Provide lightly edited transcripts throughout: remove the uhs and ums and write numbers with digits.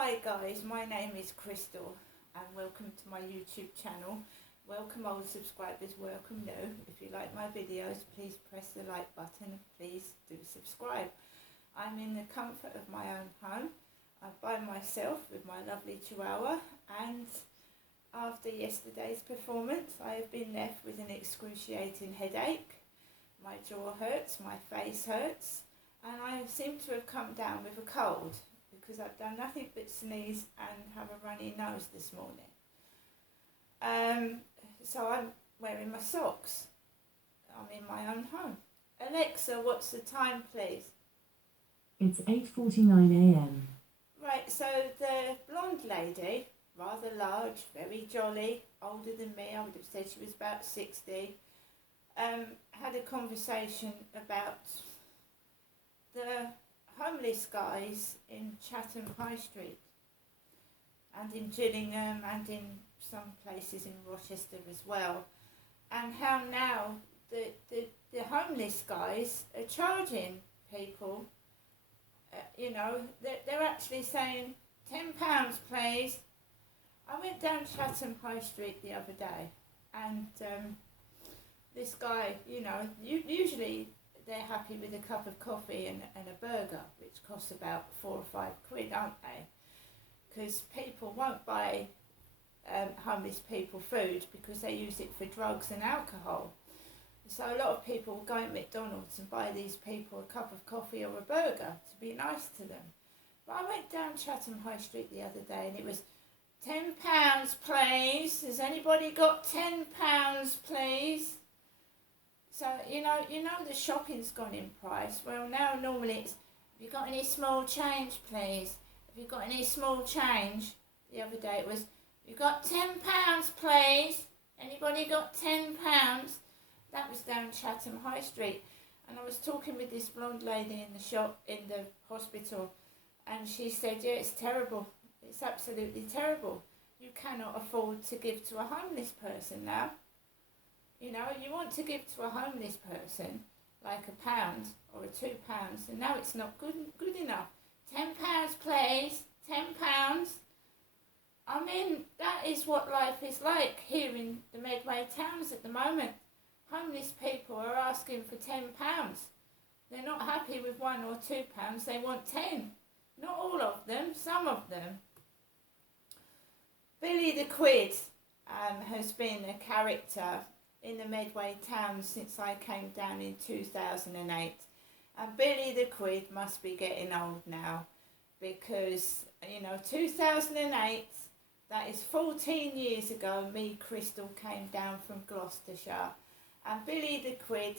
Hi guys, my name is Crystal and welcome to my YouTube channel. Welcome old subscribers, welcome new. If you like my videos, please press the like button, please do subscribe. I'm in the comfort of my own home. I'm by myself with my lovely chihuahua, and after yesterday's performance I have been left with an excruciating headache. My jaw hurts, my face hurts, and I seem to have come down with a cold because I've done nothing but sneeze and have a runny nose this morning. So I'm wearing my socks. I'm in my own home. Alexa, what's the time, please? It's 8:49 a.m. Right, so the blonde lady, rather large, very jolly, older than me, I would have said she was about 60, had a conversation about the homeless guys in Chatham High Street and in Gillingham and in some places in Rochester as well, and how now the homeless guys are charging people, they're actually saying £10 please. I went down Chatham High Street the other day, and this guy, usually they're happy with a cup of coffee and a burger, which costs about £4 or £5, aren't they? Because people won't buy homeless people food because they use it for drugs and alcohol. So a lot of people go at McDonald's and buy these people a cup of coffee or a burger to be nice to them. But I went down Chatham High Street the other day and it was £10 please. Has anybody got £10 please? So, the shopping's gone in price. Well, now normally it's, have you got any small change, please? Have you got any small change? The other day it was, you got £10, please? Anybody got £10? That was down Chatham High Street. And I was talking with this blonde lady in the shop, in the hospital, and she said, yeah, it's terrible. It's absolutely terrible. You cannot afford to give to a homeless person now. You want to give to a homeless person like £1 or £2, and now it's not good enough. £10 please, £10. I mean, that is what life is like here in the Medway towns at the moment. Homeless people are asking for £10. They're not happy with £1 or £2, they want 10. Not all of them, some of them. Billy the Quid has been a character in the Medway town since I came down in 2008, and Billy the Quid must be getting old now, because 2008, that is 14 years ago, me, Crystal, came down from Gloucestershire, and Billy the Quid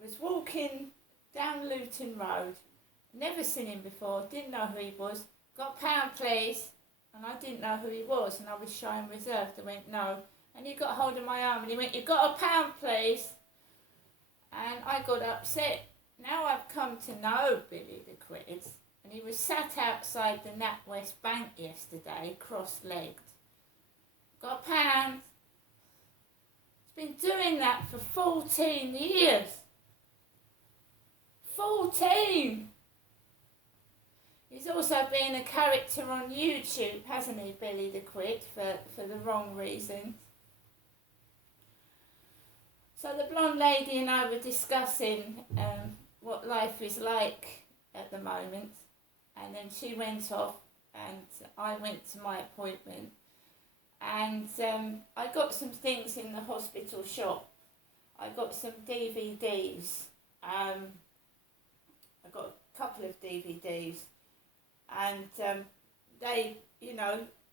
was walking down Luton Road, never seen him before, didn't know who he was, got £1 please, and I didn't know who he was, and I was shy and reserved. I went no. And he got hold of my arm and he went, you got £1 please? And I got upset. Now I've come to know Billy the Quid, and he was sat outside the NatWest Bank yesterday, cross-legged. Got £1. He's been doing that for 14 years. 14! He's also been a character on YouTube, hasn't he, Billy the Quid, for the wrong reasons. So the blonde lady and I were discussing what life is like at the moment, and then she went off and I went to my appointment, and I got some things in the hospital shop. I got some DVDs. I got a couple of DVDs, and they,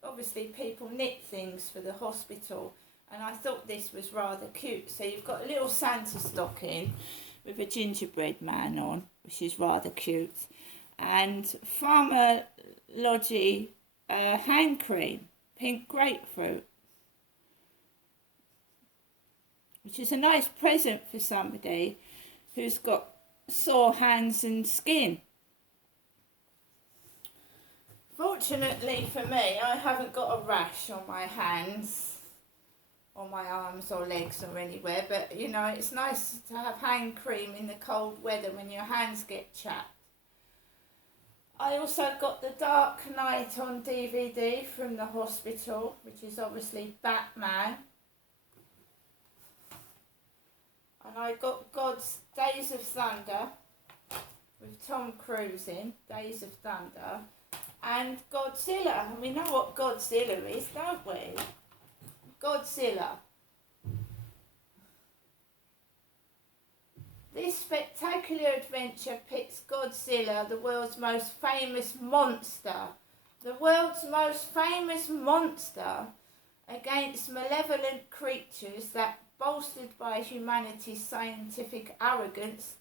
obviously people knit things for the hospital. And I thought this was rather cute. So you've got a little Santa stocking with a gingerbread man on, which is rather cute. And Farmer Lodgy hand cream, pink grapefruit, which is a nice present for somebody who's got sore hands and skin. Fortunately for me, I haven't got a rash on my hands, on my arms or legs or anywhere, but it's nice to have hand cream in the cold weather when your hands get chapped. I also got The Dark Knight on DVD from the hospital, which is obviously Batman. And I got God's Days of Thunder with Tom Cruise in, Days of Thunder, and Godzilla. And we know what Godzilla is, don't we? Godzilla. This spectacular adventure pits Godzilla, the world's most famous monster, against malevolent creatures that, bolstered by humanity's scientific arrogance,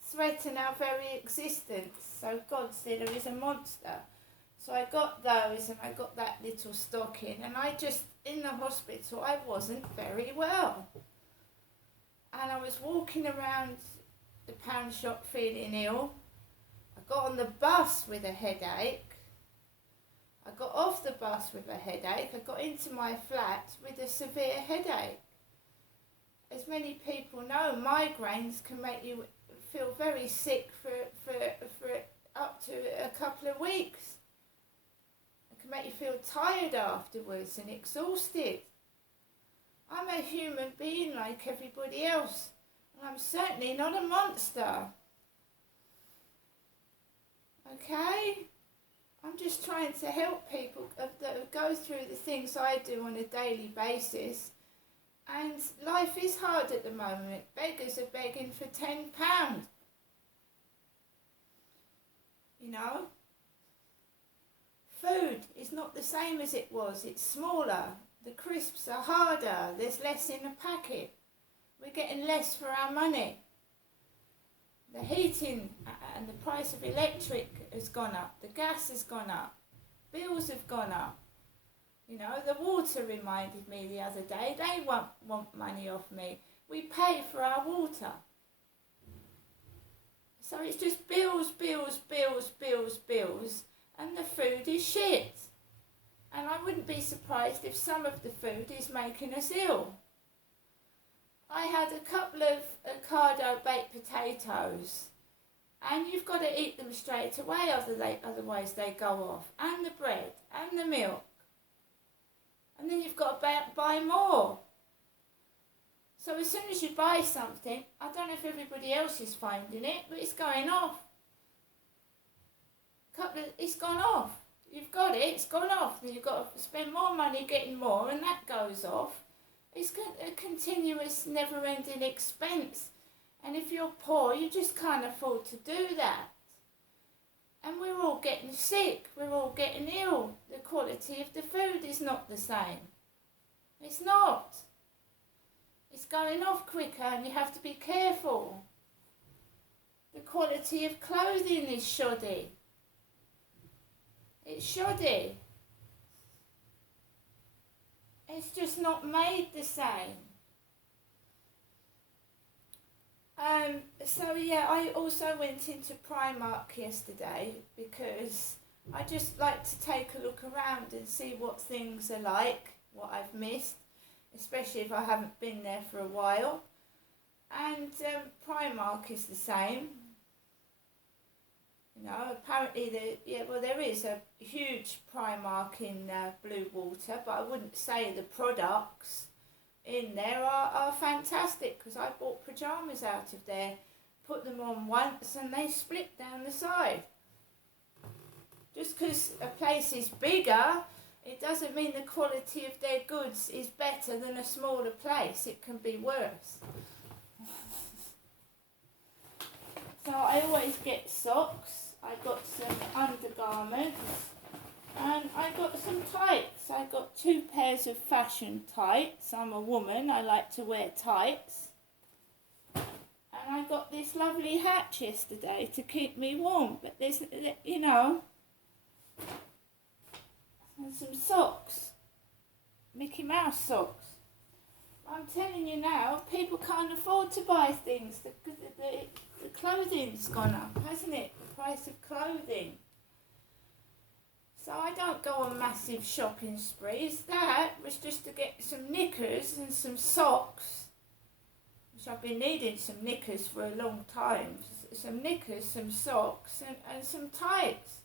threaten our very existence. So Godzilla is a monster. So I got those and I got that little stocking, and in the hospital, I wasn't very well. And I was walking around the pound shop feeling ill. I got on the bus with a headache. I got off the bus with a headache. I got into my flat with a severe headache. As many people know, migraines can make you feel very sick for up to a couple of weeks. It can make you feel tired afterwards and exhausted. I'm a human being like everybody else, and I'm certainly not a monster. Okay? I'm just trying to help people that go through the things I do on a daily basis. And life is hard at the moment. Beggars are begging for £10. You know? Food is not the same as it was. It's smaller. The crisps are harder. There's less in the packet. We're getting less for our money. The heating and the price of electric has gone up. The gas has gone up. Bills have gone up. You know, the water reminded me the other day, they won't want money off me. We pay for our water. So it's just bills, and the food is shit. And I wouldn't be surprised if some of the food is making us ill. I had a couple of Ocado baked potatoes, and you've got to eat them straight away, otherwise they go off. And the bread, and the milk. And then you've got to buy more. So as soon as you buy something, I don't know if everybody else is finding it, but it's going off. It's gone off. You've got it, it's gone off. Then you've got to spend more money getting more, and that goes off. It's a continuous, never-ending expense. And if you're poor, you just can't afford to do that. And we're all getting sick, we're all getting ill. The quality of the food is not the same. It's not. It's going off quicker, and you have to be careful. The quality of clothing is shoddy. It's shoddy. It's just not made the same. I also went into Primark yesterday because I just like to take a look around and see what things are like, what I've missed, especially if I haven't been there for a while. And Primark is the same. You know, apparently there is a huge Primark in Bluewater, but I wouldn't say the products in there are fantastic, because I bought pyjamas out of there, put them on once, and they split down the side. Just because a place is bigger, it doesn't mean the quality of their goods is better than a smaller place. It can be worse. So I always get socks. I got some undergarments, and I got some tights. I got 2 pairs of fashion tights. I'm a woman, I like to wear tights. And I got this lovely hat yesterday to keep me warm, but there's, you know, and some socks, Mickey Mouse socks. I'm telling you now, people can't afford to buy things. The clothing's gone up, hasn't it? The price of clothing. So I don't go on massive shopping sprees. That was just to get some knickers and some socks, which I've been needing some knickers for a long time. Some knickers, some socks, and some tights.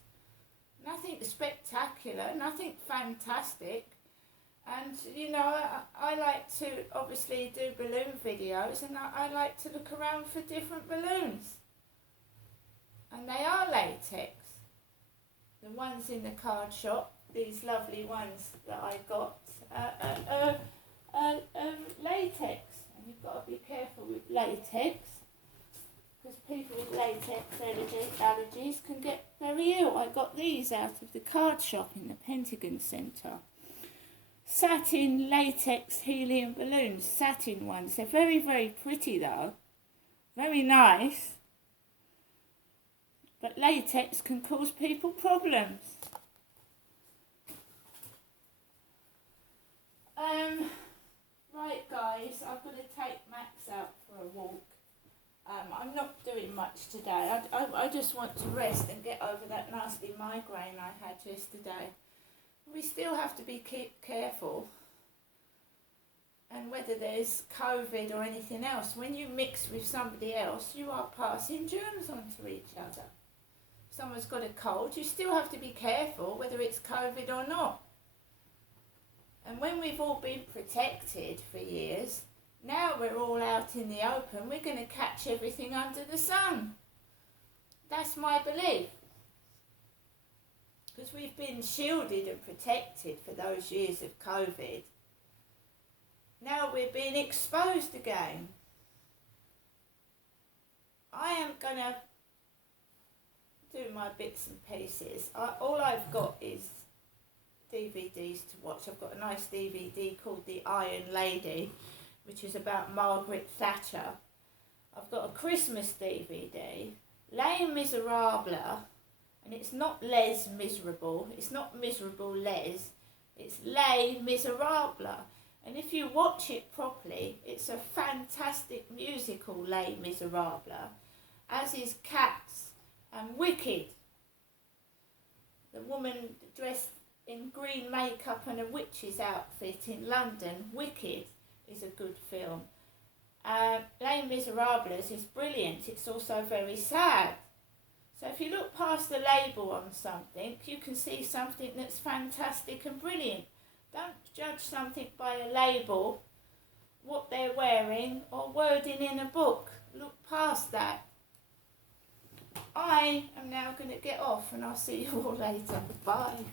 Nothing spectacular, nothing fantastic. And, you know, I like to obviously do balloon videos, and I like to look around for different balloons. And they are latex. The ones in the card shop, these lovely ones that I got, latex. And you've got to be careful with latex, because people with latex allergies can get very ill. I got these out of the card shop in the Pentagon Centre. Satin latex helium balloons, satin ones. They're very, very pretty though. Very nice. But latex can cause people problems. Right guys, I've got to take Max out for a walk. I'm not doing much today. I just want to rest and get over that nasty migraine I had yesterday. We still have to be careful. And whether there's COVID or anything else, when you mix with somebody else, you are passing germs onto each other. If someone's got a cold, you still have to be careful whether it's COVID or not. And when we've all been protected for years, now we're all out in the open, we're going to catch everything under the sun. That's my belief. Because we've been shielded and protected for those years of COVID. Now we're being exposed again. I am going to do my bits and pieces. All I've got is DVDs to watch. I've got a nice DVD called The Iron Lady, which is about Margaret Thatcher. I've got a Christmas DVD, Les Miserables, and it's not Les Miserable, it's not Miserable Les, it's Les Miserables. And if you watch it properly, it's a fantastic musical, Les Miserables, as is Cats and Wicked. The woman dressed in green makeup and a witch's outfit in London, Wicked, is a good film. Les Miserables is brilliant. It's also very sad. So if you look past the label on something, you can see something that's fantastic and brilliant. Don't judge something by a label, what they're wearing, or wording in a book. Look past that. I am now going to get off, and I'll see you all later. Bye.